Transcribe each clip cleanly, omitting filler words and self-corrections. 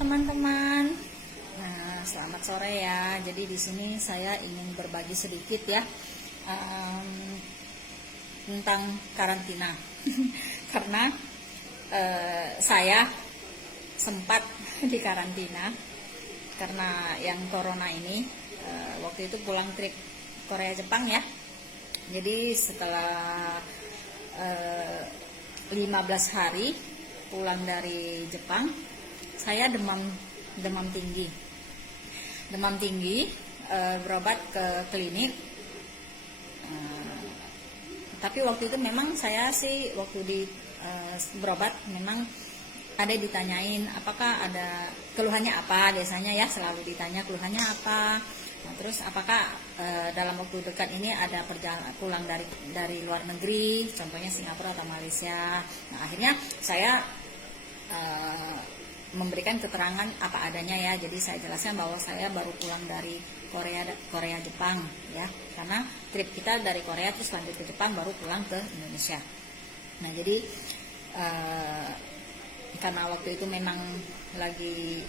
teman-teman. Nah, selamat sore ya. Jadi di sini saya ingin berbagi sedikit ya tentang karantina. Karena saya sempat di karantina karena yang corona ini. Waktu itu pulang trip Korea Jepang ya. Jadi setelah 15 hari pulang dari Jepang, saya demam tinggi, berobat ke klinik. Tapi waktu itu memang saya sih waktu di berobat memang ada ditanyain apakah ada keluhannya apa, biasanya ya selalu ditanya keluhannya apa. Nah, terus apakah dalam waktu dekat ini ada perjalanan pulang dari luar negeri, contohnya Singapura atau Malaysia. Nah, akhirnya saya memberikan keterangan apa adanya ya. Jadi saya jelaskan bahwa saya baru pulang dari Korea Jepang ya, karena trip kita dari Korea terus lanjut ke Jepang baru pulang ke Indonesia. Nah, jadi karena waktu itu memang lagi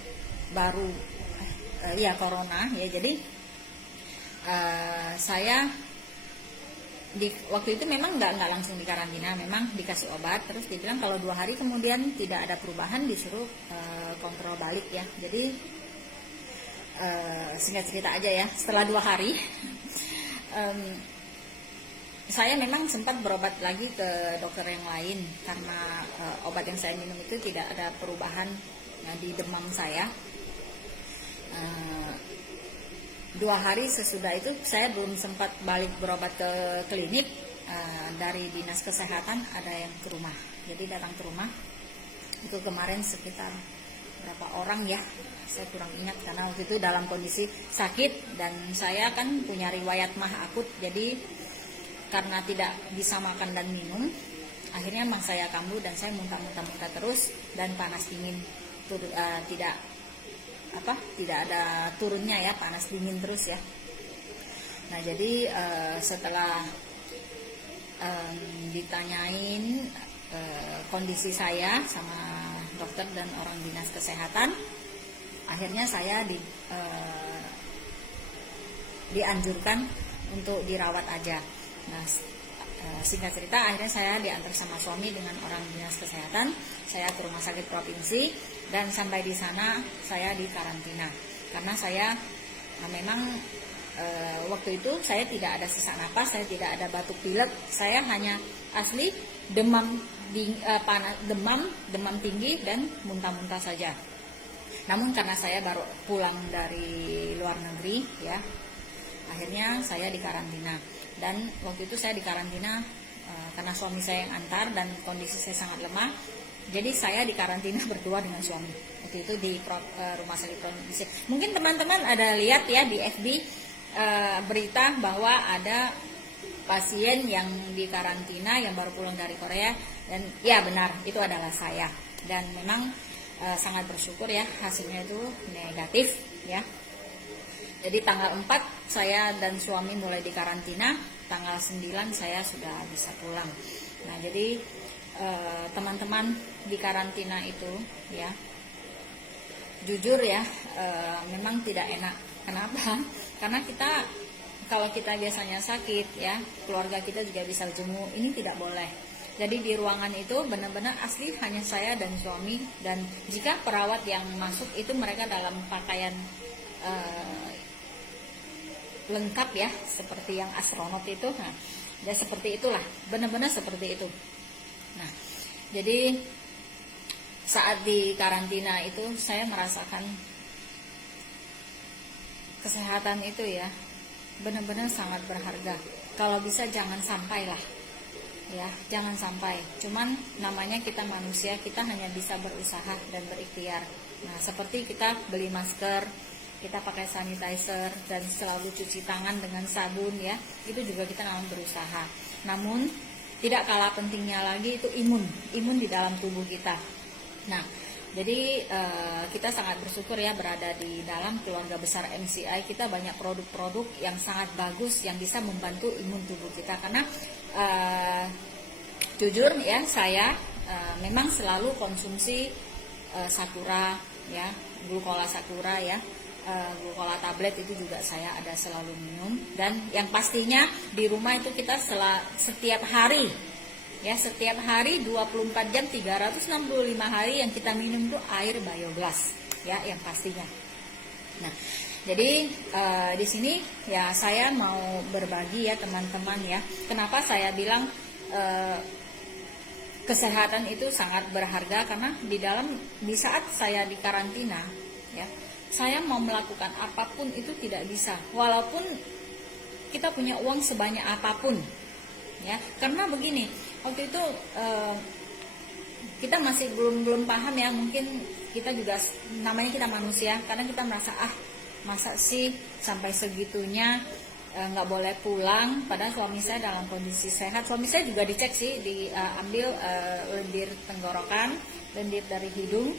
baru ya corona ya, jadi saya waktu itu memang nggak langsung di karantina, memang dikasih obat, terus dibilang kalau 2 hari kemudian tidak ada perubahan disuruh kontrol balik ya. Jadi singkat cerita aja ya, setelah 2 hari saya memang sempat berobat lagi ke dokter yang lain karena obat yang saya minum itu tidak ada perubahan di demam saya. 2 hari sesudah itu saya belum sempat balik berobat ke klinik. Dari dinas kesehatan ada yang ke rumah, jadi datang ke rumah itu kemarin sekitar berapa orang ya, saya kurang ingat karena waktu itu dalam kondisi sakit dan saya kan punya riwayat mah akut. Jadi karena tidak bisa makan dan minum, akhirnya memang saya kambuh dan saya muntah-muntah terus dan panas dingin, tidak ada turunnya ya, panas dingin terus ya. Nah, jadi setelah ditanyain kondisi saya sama dokter dan orang dinas kesehatan, akhirnya saya dianjurkan untuk dirawat aja. Nah, singkat cerita akhirnya saya diantar sama suami dengan orang dinas kesehatan, saya ke rumah sakit provinsi dan sampai di sana saya di karantina karena saya memang waktu itu saya tidak ada sesak napas, saya tidak ada batuk pilek, saya hanya asli demam tinggi dan muntah-muntah saja. Namun karena saya baru pulang dari luar negeri ya, akhirnya saya di karantina. Dan waktu itu saya di karantina karena suami saya yang antar dan kondisi saya sangat lemah. Jadi saya di karantina berdua dengan suami. Waktu itu di rumah sakit provinsi. Mungkin teman-teman ada lihat ya di FB berita bahwa ada pasien yang di karantina yang baru pulang dari Korea, dan ya benar itu adalah saya. Dan memang sangat bersyukur ya hasilnya itu negatif ya. Jadi tanggal 4 saya dan suami mulai di karantina, tanggal 9 saya sudah bisa pulang. Nah, jadi teman-teman di karantina itu ya, jujur ya, memang tidak enak. Kenapa? Karena kalau kita biasanya sakit ya, keluarga kita juga bisa jenguk, ini tidak boleh. Jadi di ruangan itu benar-benar asli hanya saya dan suami, dan jika perawat yang masuk itu mereka dalam pakaian lengkap ya, seperti yang astronot itu. Nah, ya seperti itulah, benar-benar seperti itu. Nah, jadi saat di karantina itu saya merasakan kesehatan itu ya benar-benar sangat berharga. Kalau bisa jangan sampai lah ya, jangan sampai. Cuman namanya kita manusia, kita hanya bisa berusaha dan berikhtiar. Nah, seperti kita beli masker, kita pakai sanitizer dan selalu cuci tangan dengan sabun ya, itu juga kita memang berusaha. Namun tidak kalah pentingnya lagi itu imun di dalam tubuh kita. Nah, jadi kita sangat bersyukur ya berada di dalam keluarga besar MCI. Kita banyak produk-produk yang sangat bagus yang bisa membantu imun tubuh kita. Karena jujur ya, saya memang selalu konsumsi Sakura ya, glukola sakura ya, glukola tablet itu juga saya ada selalu minum. Dan yang pastinya di rumah itu kita setiap hari ya, setiap hari 24 jam 365 hari yang kita minum itu air bioglas ya, yang pastinya. Nah, jadi di sini ya saya mau berbagi ya teman-teman ya. Kenapa saya bilang kesehatan itu sangat berharga, karena di saat saya di karantina ya, saya mau melakukan apapun itu tidak bisa, walaupun kita punya uang sebanyak apapun ya. Karena begini, waktu itu kita masih belum paham ya, mungkin kita juga namanya kita manusia, karena kita merasa masa sih sampai segitunya nggak boleh pulang, padahal suami saya dalam kondisi sehat. Suami saya juga dicek sih, diambil lendir tenggorokan, lendir dari hidung,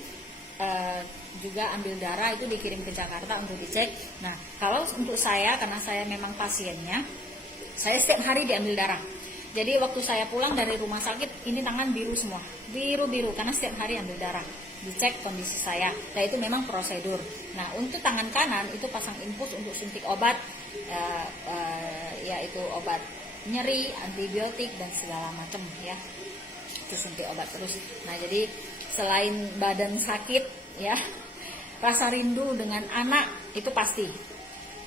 juga ambil darah, itu dikirim ke Jakarta untuk dicek. Nah, kalau untuk saya, karena saya memang pasiennya, saya setiap hari diambil darah. Jadi waktu saya pulang dari rumah sakit, ini tangan biru semua, biru-biru, karena setiap hari ambil darah, dicek kondisi saya. Nah, itu memang prosedur. Nah, untuk tangan kanan itu pasang infus untuk suntik obat, yaitu obat nyeri, antibiotik dan segala macam ya. Itu suntik obat terus. Nah, jadi selain badan sakit ya, rasa rindu dengan anak itu pasti.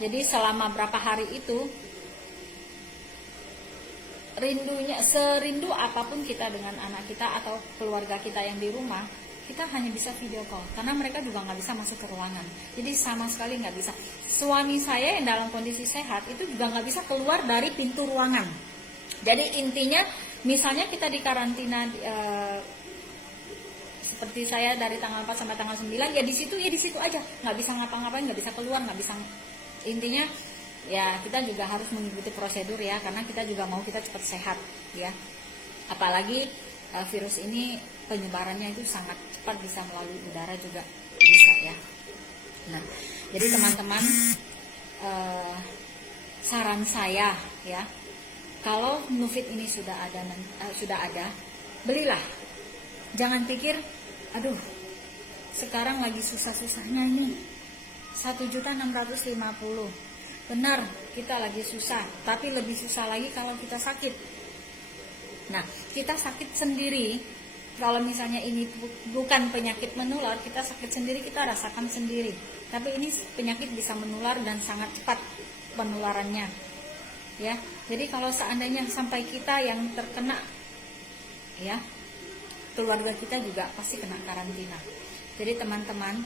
Jadi selama berapa hari itu, rindunya, serindu apapun kita dengan anak kita atau keluarga kita yang di rumah, kita hanya bisa video call, karena mereka juga nggak bisa masuk ke ruangan. Jadi sama sekali nggak bisa. Suami saya yang dalam kondisi sehat itu juga nggak bisa keluar dari pintu ruangan. Jadi intinya, misalnya kita di karantina seperti saya dari tanggal 4 sampai tanggal 9, ya di situ aja, nggak bisa ngapa-ngapain, nggak bisa keluar, nggak bisa. Intinya ya kita juga harus mengikuti prosedur ya, karena kita juga mau kita cepat sehat ya. Apalagi virus ini penyebarannya itu sangat cepat, bisa melalui udara juga bisa ya. Nah, jadi teman-teman, saran saya ya, kalau Nufit ini sudah ada, belilah. Jangan pikir, aduh sekarang lagi susah-susahnya ini 1.650.000. Benar, kita lagi susah, tapi lebih susah lagi kalau kita sakit. Nah, kita sakit sendiri, kalau misalnya ini bukan penyakit menular, kita sakit sendiri, kita rasakan sendiri. Tapi ini penyakit bisa menular dan sangat cepat penularannya. Ya, jadi kalau seandainya sampai kita yang terkena, ya, keluarga kita juga pasti kena karantina. Jadi teman-teman,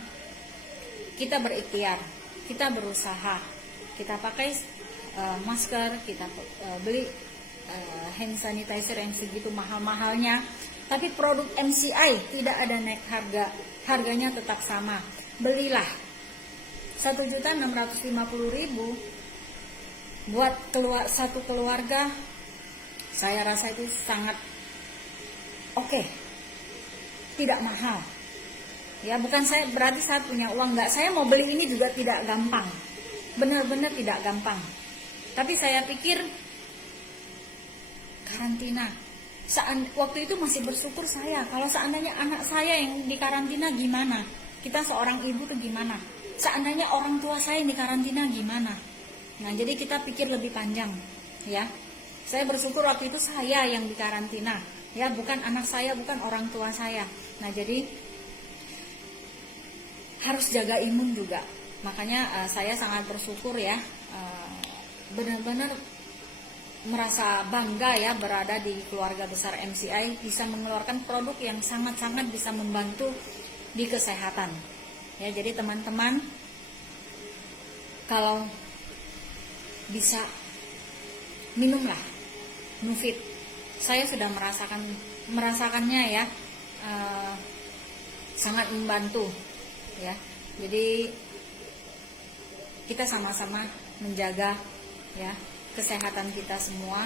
kita berikhtiar, kita berusaha. Kita pakai masker, kita beli hand sanitizer yang segitu mahal-mahalnya, tapi produk MCI tidak ada naik harga, harganya tetap sama. Belilah 1.650.000 buat satu keluarga, saya rasa itu sangat oke. Tidak mahal. Ya, bukan saya berarti saya punya uang, enggak, saya mau beli ini juga tidak gampang. Benar-benar tidak gampang. Tapi saya pikir karantina, waktu itu masih bersyukur saya. Kalau seandainya anak saya yang di karantina gimana? Kita seorang ibu tuh gimana? Seandainya orang tua saya yang di karantina gimana? Nah, jadi kita pikir lebih panjang, ya. Saya bersyukur waktu itu saya yang di karantina, ya, bukan anak saya, bukan orang tua saya. Nah, jadi harus jaga imun juga. Makanya saya sangat bersyukur ya, benar-benar merasa bangga ya berada di keluarga besar MCI, bisa mengeluarkan produk yang sangat-sangat bisa membantu di kesehatan. Ya, jadi teman-teman, kalau bisa minumlah Nufit. Saya sudah merasakannya ya, sangat membantu ya. Jadi kita sama-sama menjaga ya kesehatan kita semua,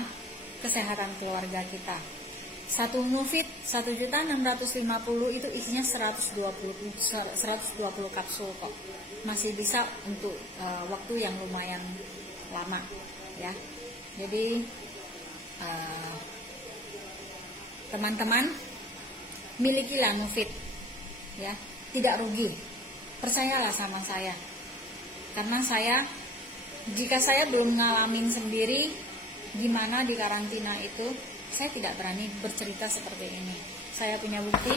kesehatan keluarga kita. Satu Nufit 1.650.000 itu isinya 120 kapsul kok. Masih bisa untuk waktu yang lumayan lama ya. Jadi teman-teman, milikilah Nufit ya, tidak rugi. percayalah sama saya. Karena jika saya belum ngalamin sendiri gimana di karantina itu, saya tidak berani bercerita seperti ini. Saya punya bukti,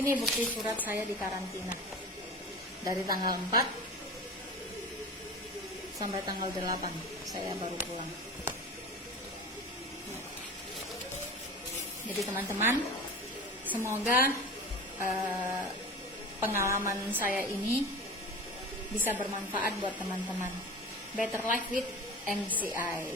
ini bukti surat saya di karantina. Dari tanggal 4 sampai tanggal 8 saya baru pulang. Jadi teman-teman, semoga pengalaman saya ini bisa bermanfaat buat teman-teman. Better Life with MCI.